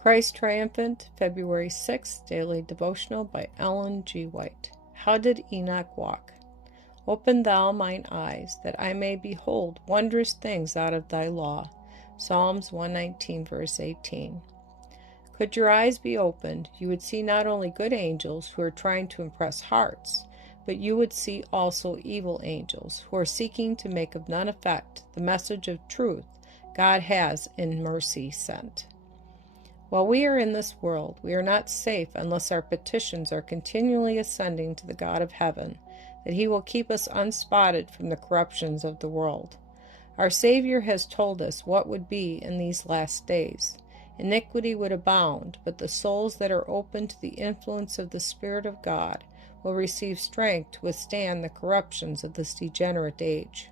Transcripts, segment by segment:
Christ Triumphant, February 6th, Daily Devotional by Ellen G. White. How did Enoch walk? Open thou mine eyes, that I may behold wondrous things out of thy law. Psalms 119, verse 18. Could your eyes be opened, you would see not only good angels who are trying to impress hearts, but you would see also evil angels who are seeking to make of none effect the message of truth God has in mercy sent. While we are in this world, we are not safe unless our petitions are continually ascending to the God of heaven, that he will keep us unspotted from the corruptions of the world. Our Savior has told us what would be in these last days. Iniquity would abound, but the souls that are open to the influence of the Spirit of God will receive strength to withstand the corruptions of this degenerate age.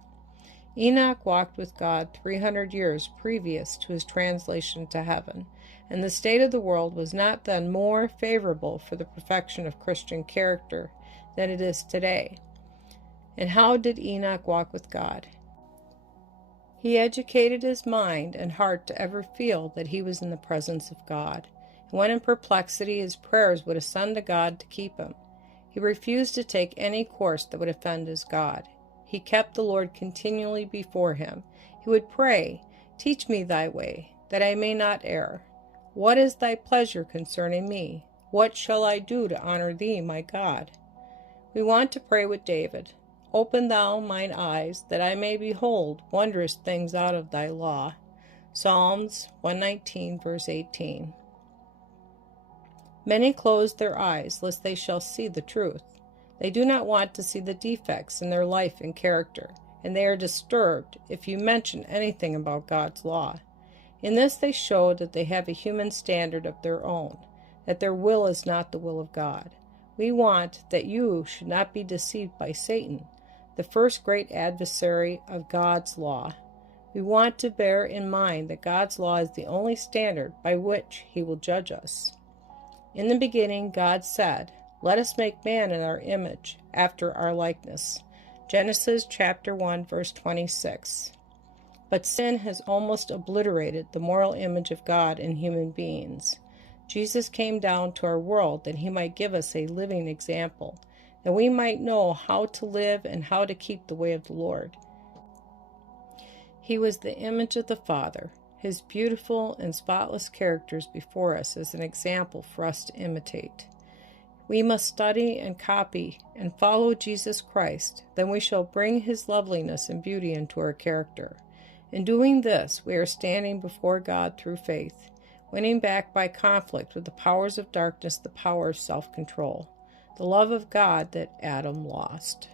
Enoch walked with God 300 years previous to his translation to heaven, and the state of the world was not then more favorable for the perfection of Christian character than it is today. And how did Enoch walk with God? He educated his mind and heart to ever feel that he was in the presence of God. And when in perplexity, his prayers would ascend to God to keep him. He refused to take any course that would offend his God. He kept the Lord continually before him. He would pray, "Teach me thy way, that I may not err. What is thy pleasure concerning me? What shall I do to honor thee, my God?" We want to pray with David. Open thou mine eyes, that I may behold wondrous things out of thy law. Psalms 119, verse 18. Many close their eyes, lest they shall see the truth. They do not want to see the defects in their life and character, and they are disturbed if you mention anything about God's law. In this they show that they have a human standard of their own, that their will is not the will of God. We want that you should not be deceived by Satan, the first great adversary of God's law. We want to bear in mind that God's law is the only standard by which he will judge us. In the beginning, God said, "Let us make man in our image, after our likeness." Genesis chapter 1, verse 26. But sin has almost obliterated the moral image of God in human beings. Jesus came down to our world that he might give us a living example, that we might know how to live and how to keep the way of the Lord. He was the image of the Father, his beautiful and spotless characters before us as an example for us to imitate. We must study and copy and follow Jesus Christ, then we shall bring his loveliness and beauty into our character. In doing this, we are standing before God through faith, winning back by conflict with the powers of darkness the power of self-control, the love of God that Adam lost.